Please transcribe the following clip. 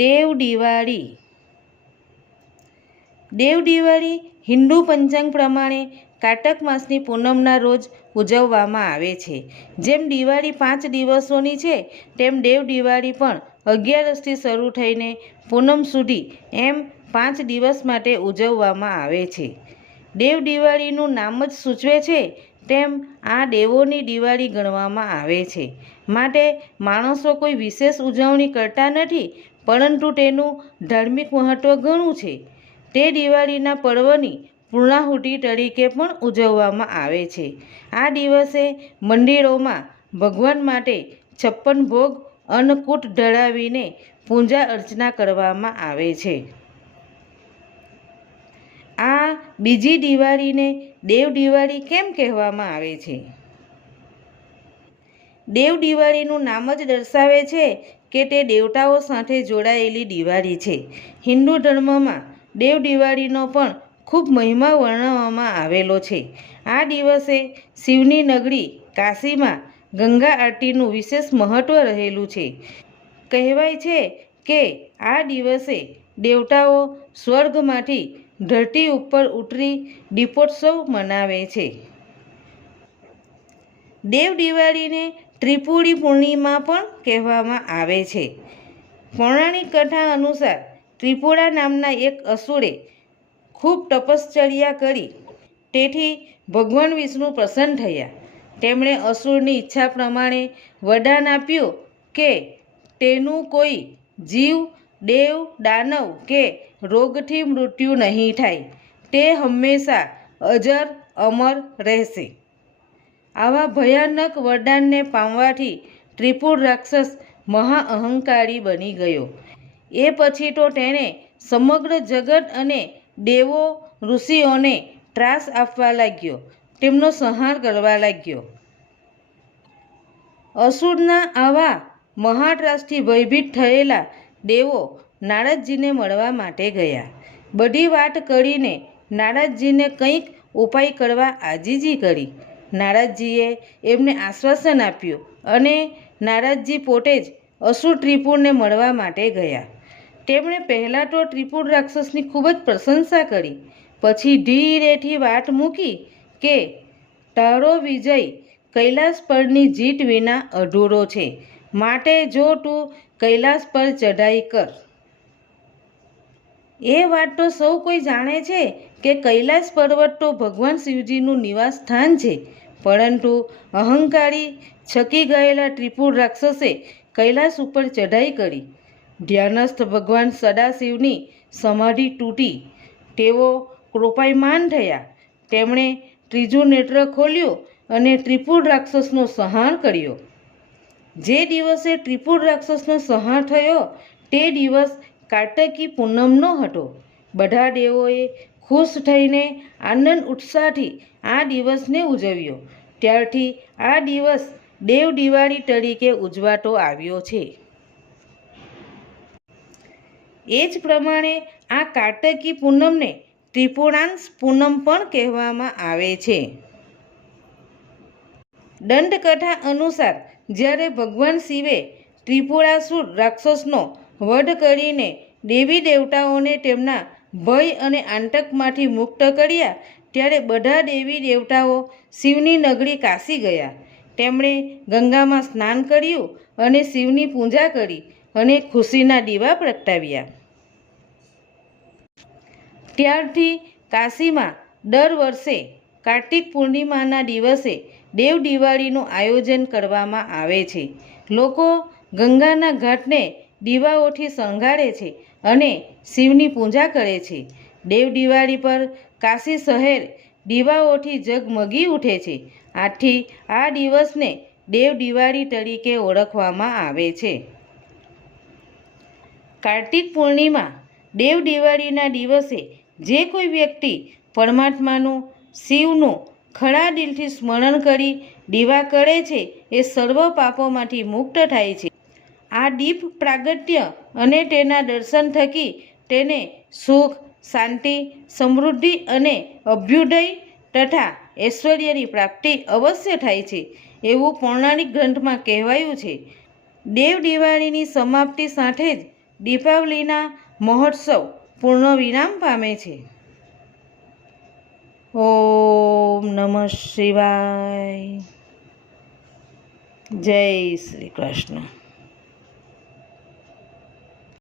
દેવ દિવાળી. દેવ દિવાળી હિન્દુ પંચાંગ પ્રમાણે કારતક માસની પૂનમના રોજ ઉજવવામાં આવે છે. જેમ દિવાળી 5 દિવસોની છે તેમ દેવ દિવાળી પણ 11થી શરૂ થઈને પૂનમ સુધી એમ 5 દિવસ માટે ઉજવવામાં આવે છે. દેવ દિવાળીનું નામ જ સૂચવે છે તેમ આ દેવોની દિવાળી ગણવામાં આવે છે. માટે માણસો કોઈ વિશેષ ઉજવણી કરતા નથી, પરંતુ તેનું ધાર્મિક મહત્ત્વ ઘણું છે. તે દિવાળીના પર્વની પૂર્ણાહુતિ તરીકે પણ ઉજવવામાં આવે છે. આ દિવસે મંદિરોમાં ભગવાન માટે 56 ભોગ અન્નકૂટ ધરાવીને પૂજા અર્ચના કરવામાં આવે છે. આ બીજી દિવાળીને દેવ દિવાળી કેમ કહેવામાં આવે છે? દેવ દિવાળીનું નામ જ દર્શાવે છે કે તે દેવતાઓ સાથે જોડાયેલી દિવાળી છે. હિન્દુ ધર્મમાં દેવ દિવાળીનો પણ ખૂબ મહિમા વર્ણવવામાં આવેલો છે. આ દિવસે શિવની નગરી કાશીમાં ગંગા આરતીનું વિશેષ મહત્ત્વ રહેલું છે. કહેવાય છે કે આ દિવસે દેવતાઓ સ્વર્ગમાંથી ધરતી ઉપર ઉતરી દીપોત્સવ મનાવે છે. દેવ દિવાળીને ત્રિપુરી પૂર્ણિમા પણ કહેવામાં આવે છે. પૌરાણિક કથા અનુસાર ત્રિપુરા નામના એક અસુરે ખૂબ તપશ્ચર્યા કરી, તેથી ભગવાન વિષ્ણુ પ્રસન્ન થયા. તેમણે અસુરની ઈચ્છા પ્રમાણે વરદાન આપ્યું કે તેનું કોઈ જીવ, દેવ, દાનવ કે રોગથી મૃત્યુ નહીં થાય. તે હંમેશા અજર અમર રહેશે. આવા ભયાનક વરદાનને પામવાથી ત્રિપુર રાક્ષસ મહાઅહંકારી બની ગયો. એ પછી તો તેણે સમગ્ર જગત અને દેવો ઋષિઓને ત્રાસ આપવા લાગ્યો, તેમનો સંહાર કરવા લાગ્યો. અસુરના આવા મહાત્રાસથી ભયભીત થયેલા દેવો નારદજીને મળવા માટે ગયા. બધી વાત કરીને નારદજીને કંઈક ઉપાય કરવા આજીજી કરી. નારદજીએ એમને આશ્વાસન આપ્યું અને નારદજી પોતે જ અસુર ત્રિપુરને મળવા માટે ગયા. તેમણે પહેલાં તો ત્રિપુર રાક્ષસની ખૂબ જ પ્રશંસા કરી, પછી ધીરેથી વાત મૂકી કે તારો વિજય કૈલાસ પરની જીત વિના અધૂરો છે, માટે જો તું કૈલાસ પર ચઢાઈ કર. એ વાત તો સૌ કોઈ જાણે છે કે કૈલાસ પર્વત તો ભગવાન શિવજીનું નિવાસ સ્થાન છે, પરંતુ અહંકારી છકી ગયેલા ત્રિપુર રાક્ષસે કૈલાસ ઉપર ચઢાઈ કરી. ધ્યાનસ્થ ભગવાન સદાશિવની સમાધિ તૂટી. તેઓ ક્રોપાયમાન થયા. તેમણે ત્રીજું નેત્ર ખોલ્યું અને ત્રિપુર રાક્ષસનો સંહાર કર્યો. જે દિવસે ત્રિપુર રાક્ષસનો સંહાર થયો તે દિવસ કારતકી પૂનમનો હતો. બધા દેવોએ ખુશ થઈને આનંદ ઉત્સાહથી આ દિવસને ઉજવ્યો. ત્યારથી આ દિવસ દેવ દિવાળી તરીકે ઉજવાતો આવ્યો છે. એ જ પ્રમાણે આ કારતકી પૂનમને ત્રિપુરાંશ પૂનમ પણ કહેવામાં આવે છે. દંતકથા અનુસાર જ્યારે ભગવાન શિવે ત્રિપુરાસુર રાક્ષસનો વધ કરીને દેવી દેવતાઓને તેમના ભય અને આતંકમાંથી મુક્ત કર્યા, ત્યારે બધા દેવી દેવતાઓ શિવની નગરી કાશી ગયા. તેમણે ગંગામાં સ્નાન કર્યું અને શિવની પૂજા કરી અને ખુશીના દીવા પ્રગટાવ્યા. ત્યારથી કાશીમાં દર વર્ષે કાર્તિક પૂર્ણિમાના દિવસે દેવ દિવાળીનું આયોજન કરવામાં આવે છે. લોકો ગંગાના ઘાટને દીવાઓથી શણગારે છે અને શિવની પૂજા કરે છે. દેવ દિવાળી પર કાશી શહેર દીવાઓથી ઝગમગી ઉઠે છે. આથી આ દિવસને દેવ દિવાળી તરીકે ઓળખવામાં આવે છે. કાર્તિક પૂર્ણિમા દેવ દિવાળીના દિવસે જે કોઈ વ્યક્તિ પરમાત્માનું, શિવનું ખરા દિલથી સ્મરણ કરી દીવા કરે છે એ સર્વ પાપોમાંથી મુક્ત થાય છે. આ દીપ પ્રાગટ્ય અને તેના દર્શન થકી તેને સુખ, શાંતિ, સમૃદ્ધિ અને અભ્યુદય તથા ઐશ્વર્યની પ્રાપ્તિ અવશ્ય થાય છે, એવું પૌરાણિક ગ્રંથમાં કહેવાયું છે. દેવ દિવાળીની સમાપ્તિ સાથે જ દીપાવલીના મહોત્સવ પૂર્ણ વિરામ પામે છે. ઓમ નમઃ શિવાય. જય શ્રી કૃષ્ણ.